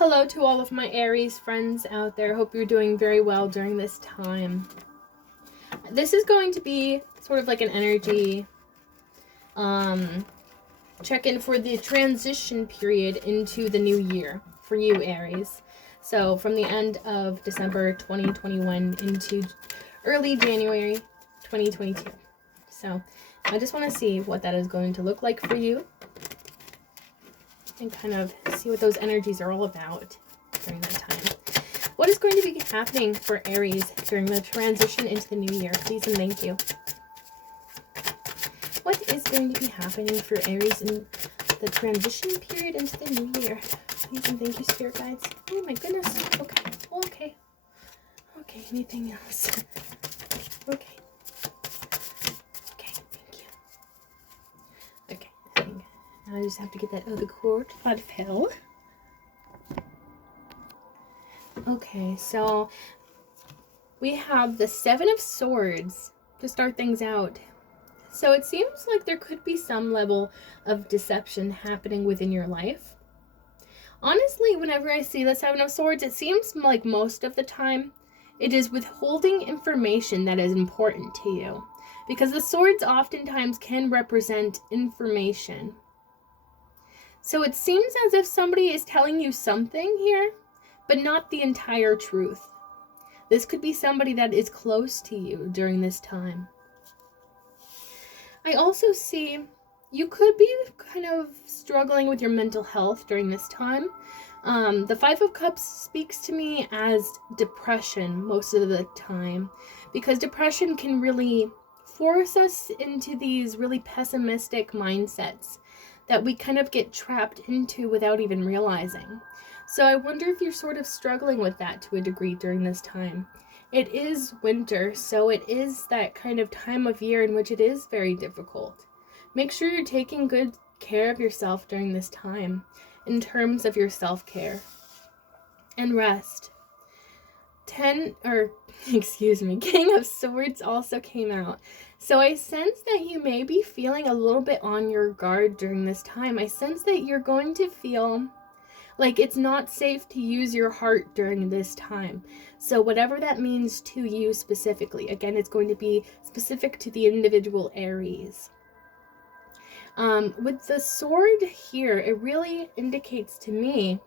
Hello to all of my Aries friends out there. Hope you're doing very well during this time. This is going to be sort of like an energy check-in for the transition period into the new year for you, Aries. So from the end of December 2021 into early January 2022. So I just want to see what that is going to look like for you and kind of see what those energies are all about during that time. What is going to be happening for Aries during the transition into the new year? Please and thank you. What is going to be happening for Aries in the transition period into the new year? Please and thank you, spirit guides. Oh my goodness. Okay. Okay. Okay. Anything else? Okay. Okay. Thank you. Okay. I think I just have to get that other cord out of hell. Okay, so we have the Seven of Swords to start things out. So it seems like there could be some level of deception happening within your life. Honestly, whenever I see the Seven of Swords, it seems like most of the time it is withholding information that is important to you. Because the swords oftentimes can represent information. So it seems as if somebody is telling you something here, but not the entire truth. This could be somebody that is close to you during this time. I also see you could be kind of struggling with your mental health during this time. The Five of Cups speaks to me as depression most of the time, because depression can really force us into these really pessimistic mindsets that we kind of get trapped into without even realizing. So I wonder if you're sort of struggling with that to a degree during this time. It is winter, so it is that kind of time of year in which it is very difficult. Make sure you're taking good care of yourself during this time in terms of your self-care and rest. King of Swords also came out. So I sense that you may be feeling a little bit on your guard during this time. I sense that you're going to feel like it's not safe to use your heart during this time. So whatever that means to you specifically, again, it's going to be specific to the individual Aries. With the sword here, it really indicates to me,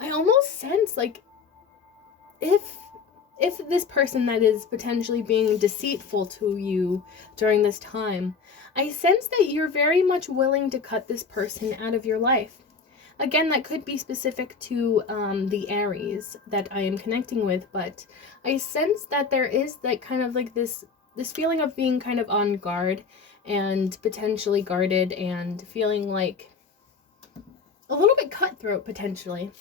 I almost sense like if this person that is potentially being deceitful to you during this time, I sense that you're very much willing to cut this person out of your life. Again, that could be specific to the Aries that I am connecting with, but I sense that there is that kind of like this feeling of being kind of on guard and potentially guarded and feeling like a little bit cutthroat potentially.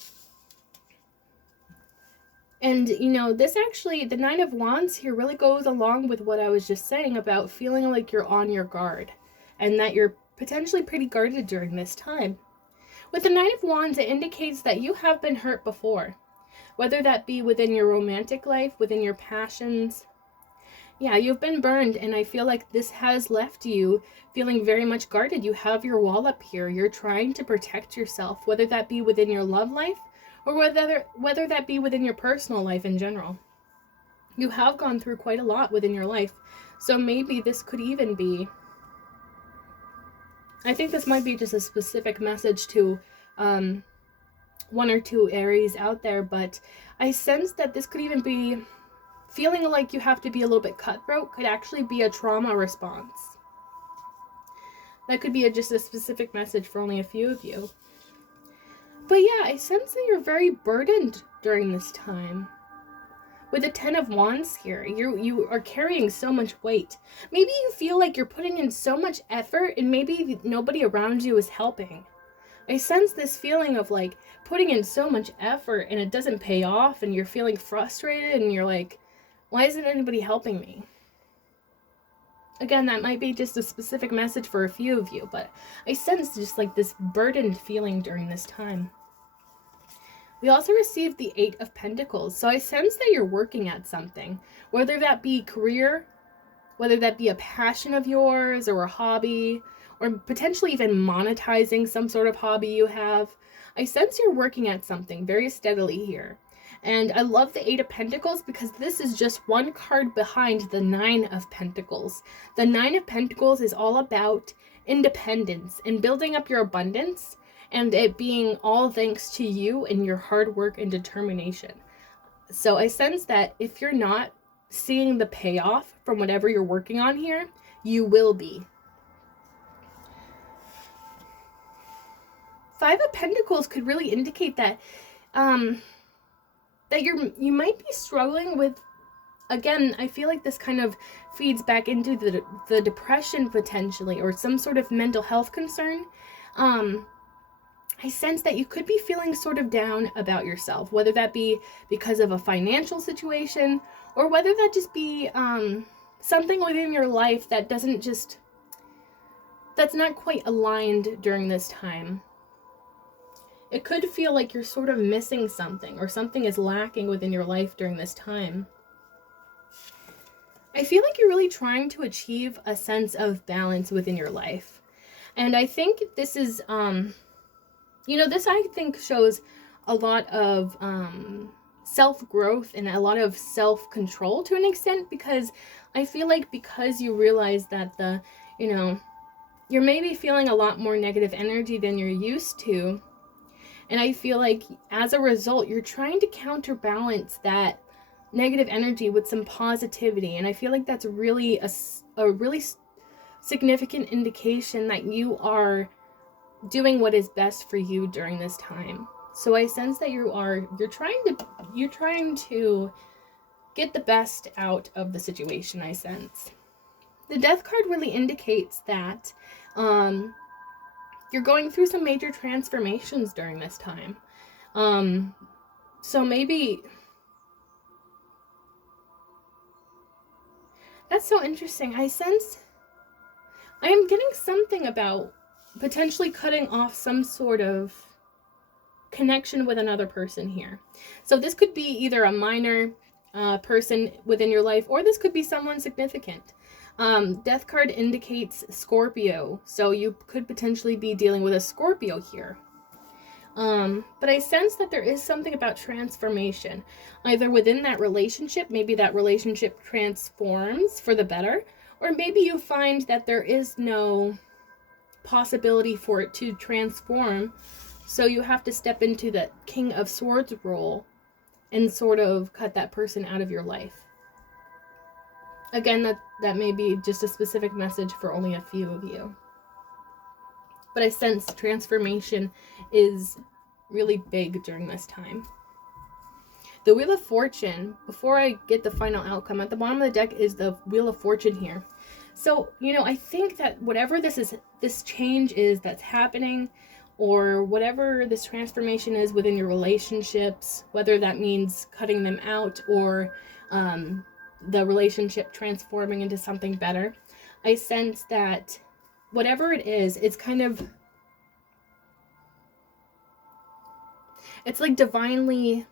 And, you know, this actually, the Nine of Wands here really goes along with what I was just saying about feeling like you're on your guard and that you're potentially pretty guarded during this time. With the Nine of Wands, it indicates that you have been hurt before, whether that be within your romantic life, within your passions. Yeah, you've been burned, and I feel like this has left you feeling very much guarded. You have your wall up here. You're trying to protect yourself, whether that be within your love life or whether that be within your personal life in general. You have gone through quite a lot within your life, so maybe this could even be, I think this might be just a specific message to one or two Aries out there, but I sense that this could even be feeling like you have to be a little bit cutthroat, could actually be a trauma response. That could be just a specific message for only a few of you. But yeah, I sense that you're very burdened during this time. With the Ten of Wands here, you are carrying so much weight. Maybe you feel like you're putting in so much effort and maybe nobody around you is helping. I sense this feeling of like putting in so much effort and it doesn't pay off and you're feeling frustrated and you're like, why isn't anybody helping me? Again, that might be just a specific message for a few of you, but I sense just like this burdened feeling during this time. We also received the Eight of Pentacles, so I sense that you're working at something, whether that be career, whether that be a passion of yours or a hobby, or potentially even monetizing some sort of hobby you have. I sense you're working at something very steadily here. And I love the Eight of Pentacles because this is just one card behind the Nine of Pentacles. The Nine of Pentacles is all about independence and building up your abundance, and it being all thanks to you and your hard work and determination. So I sense that if you're not seeing the payoff from whatever you're working on here, you will be. Five of Pentacles could really indicate that that you might be struggling with, again, I feel like this kind of feeds back into the depression potentially, or some sort of mental health concern. I sense that you could be feeling sort of down about yourself, whether that be because of a financial situation, or whether that just be something within your life that that's not quite aligned during this time. It could feel like you're sort of missing something, or something is lacking within your life during this time. I feel like you're really trying to achieve a sense of balance within your life. And I think this is, this I think shows a lot of self-growth and a lot of self-control to an extent, because I feel like because you realize that you're maybe feeling a lot more negative energy than you're used to. And I feel like as a result, you're trying to counterbalance that negative energy with some positivity. And I feel like that's really a really significant indication that you are doing what is best for you during this time. So I sense that you're trying to get the best out of the situation, I sense. The Death card really indicates that you're going through some major transformations during this time. So maybe that's so interesting. I am getting something about potentially cutting off some sort of connection with another person here. So this could be either a minor person within your life, or this could be someone significant. Death card indicates Scorpio, so you could potentially be dealing with a Scorpio here. But I sense that there is something about transformation, either within that relationship. Maybe that relationship transforms for the better, or maybe you find that there is no possibility for it to transform, so you have to step into the King of Swords role and sort of cut that person out of your life. Again, that may be just a specific message for only a few of you. But I sense transformation is really big during this time. The Wheel of Fortune, before I get the final outcome, at the bottom of the deck is the Wheel of Fortune here. So, I think that whatever this change is that's happening, or whatever this transformation is within your relationships, whether that means cutting them out or the relationship transforming into something better, I sense that whatever it is, it's like divinely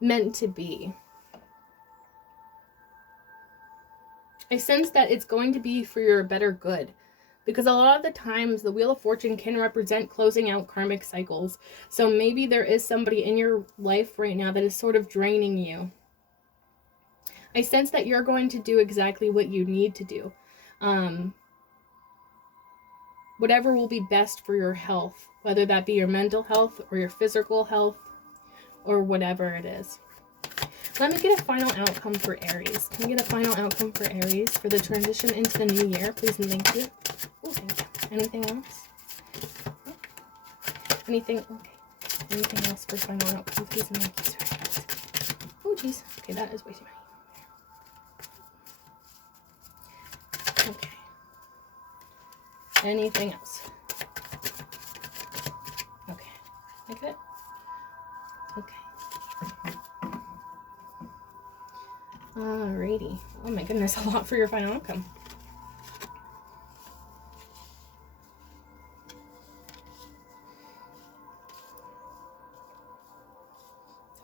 meant to be. I sense that it's going to be for your better good, because a lot of the times the Wheel of Fortune can represent closing out karmic cycles. So maybe there is somebody in your life right now that is sort of draining you. I sense that you're going to do exactly what you need to do. Whatever will be best for your health, whether that be your mental health or your physical health or whatever it is. Let me get a final outcome for Aries. Can we get a final outcome for Aries for the transition into the new year, please and thank you. Oh, thank you. Anything else? Anything else for final outcome, please and thank you. Oh, jeez. Okay, that is way too many. Okay. Anything else? Okay. Like that? Okay. Alrighty. Oh my goodness, a lot for your final outcome.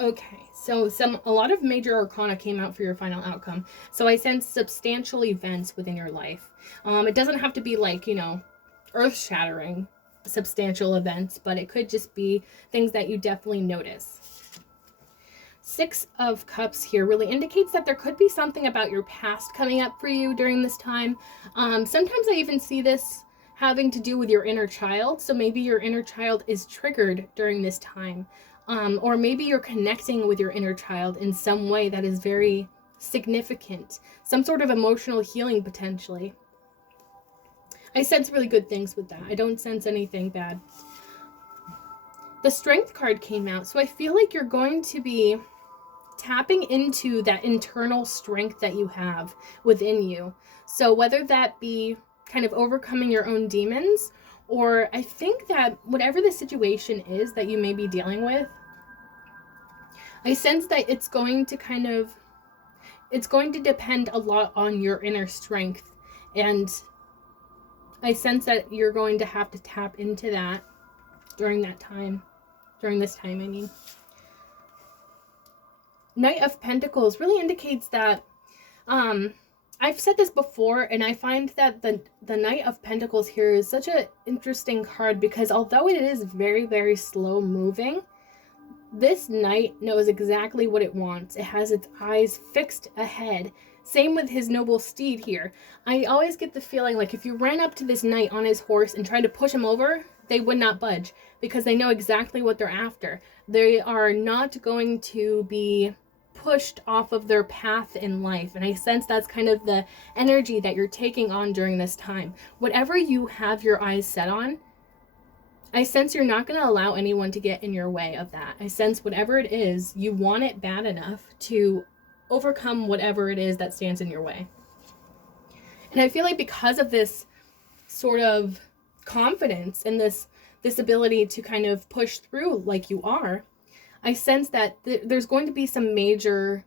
Okay, so a lot of major arcana came out for your final outcome. So I sense substantial events within your life. It doesn't have to be like, earth-shattering substantial events, but it could just be things that you definitely notice. Six of Cups here really indicates that there could be something about your past coming up for you during this time. Sometimes I even see this having to do with your inner child. So maybe your inner child is triggered during this time. Or maybe you're connecting with your inner child in some way that is very significant. Some sort of emotional healing potentially. I sense really good things with that. I don't sense anything bad. The Strength card came out, so I feel like you're going to be tapping into that internal strength that you have within you. So whether that be kind of overcoming your own demons, or I think that whatever the situation is that you may be dealing with, I sense that it's going to depend a lot on your inner strength. And I sense that you're going to have to tap into that during this time, I mean. Knight of Pentacles really indicates that, I've said this before, and I find that the Knight of Pentacles here is such an interesting card because although it is very, very slow moving, this knight knows exactly what it wants. It has its eyes fixed ahead. Same with his noble steed here. I always get the feeling like if you ran up to this knight on his horse and tried to push him over, they would not budge because they know exactly what they're after. They are not going to be pushed off of their path in life. And I sense that's kind of the energy that you're taking on during this time. Whatever you have your eyes set on, I sense you're not going to allow anyone to get in your way of that. I sense whatever it is, you want it bad enough to overcome whatever it is that stands in your way. And I feel like because of this sort of confidence and this ability to kind of push through like you are, I sense that there's going to be some major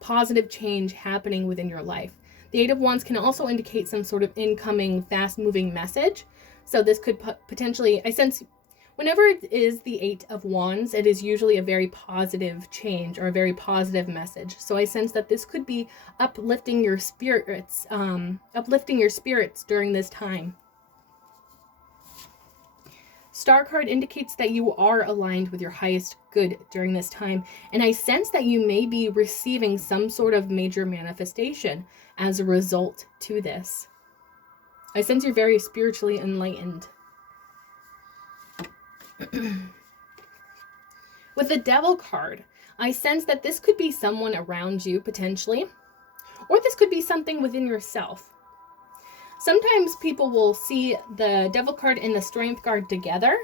positive change happening within your life. The Eight of Wands can also indicate some sort of incoming fast-moving message. So this could potentially, I sense, whenever it is the Eight of Wands, it is usually a very positive change or a very positive message. So I sense that this could be uplifting your spirits during this time. Star card indicates that you are aligned with your highest good during this time. And I sense that you may be receiving some sort of major manifestation as a result to this. I sense you're very spiritually enlightened. With the Devil card, I sense that this could be someone around you potentially, or this could be something within yourself. Sometimes people will see the Devil card and the Strength card together,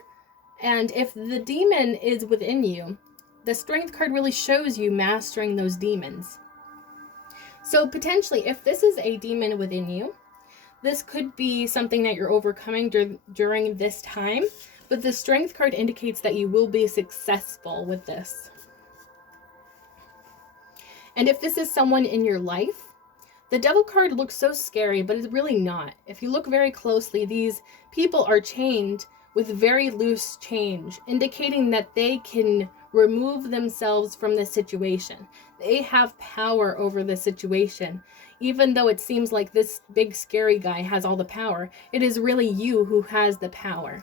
and if the demon is within you, the Strength card really shows you mastering those demons. So potentially, if this is a demon within you, this could be something that you're overcoming during this time, but the Strength card indicates that you will be successful with this. And if this is someone in your life, the Devil card looks so scary, but it's really not. If you look very closely, these people are chained with very loose change, indicating that they can remove themselves from the situation. They have power over the situation. Even though it seems like this big scary guy has all the power, it is really you who has the power.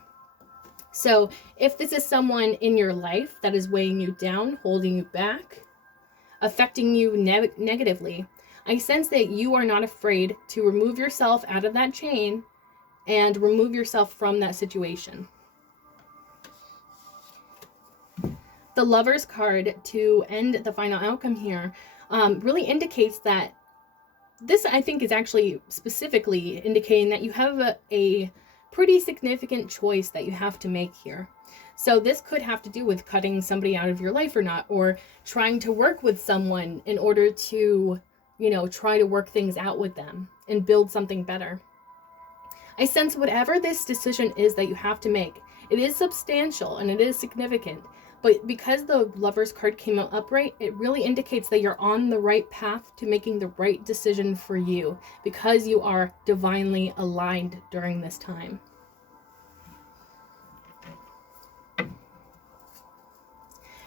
So if this is someone in your life that is weighing you down, holding you back, affecting you negatively, I sense that you are not afraid to remove yourself out of that chain and remove yourself from that situation. The Lovers card to end the final outcome here really indicates that this, I think, is actually specifically indicating that you have a pretty significant choice that you have to make here. So this could have to do with cutting somebody out of your life or not, or trying to work with someone in order to, try to work things out with them and build something better. I sense whatever this decision is that you have to make, it is substantial and it is significant. But because the Lovers card came out upright, it really indicates that you're on the right path to making the right decision for you because you are divinely aligned during this time.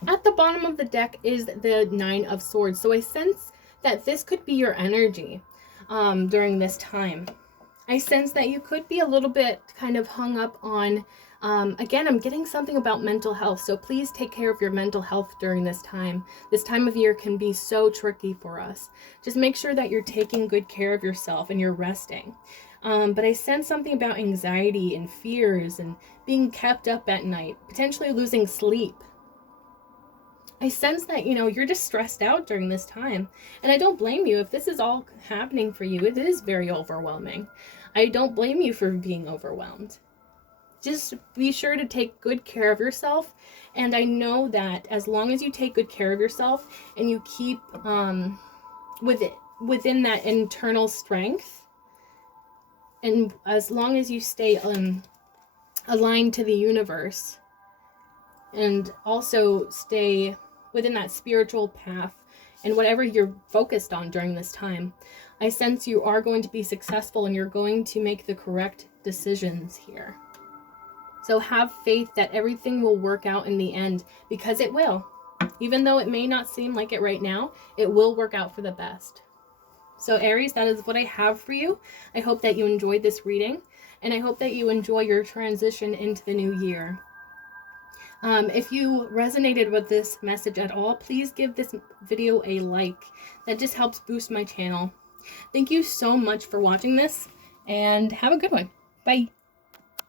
At the bottom of the deck is the Nine of Swords. So I sense that this could be your energy during this time. I sense that you could be a little bit kind of hung up on, again, I'm getting something about mental health. So please take care of your mental health during this time. This time of year can be so tricky for us. Just make sure that you're taking good care of yourself and you're resting. But I sense something about anxiety and fears and being kept up at night, potentially losing sleep. I sense that, you're just stressed out during this time. And I don't blame you if this is all happening for you. It is very overwhelming. I don't blame you for being overwhelmed. Just be sure to take good care of yourself. And I know that as long as you take good care of yourself and you keep within that internal strength, and as long as you stay aligned to the universe and also stay within that spiritual path and whatever you're focused on during this time, I sense you are going to be successful and you're going to make the correct decisions here. So have faith that everything will work out in the end, because it will. Even though it may not seem like it right now, it will work out for the best. So Aries, that is what I have for you. I hope that you enjoyed this reading, and I hope that you enjoy your transition into the new year. If you resonated with this message at all, please give this video a like. That just helps boost my channel. Thank you so much for watching this, and have a good one. Bye.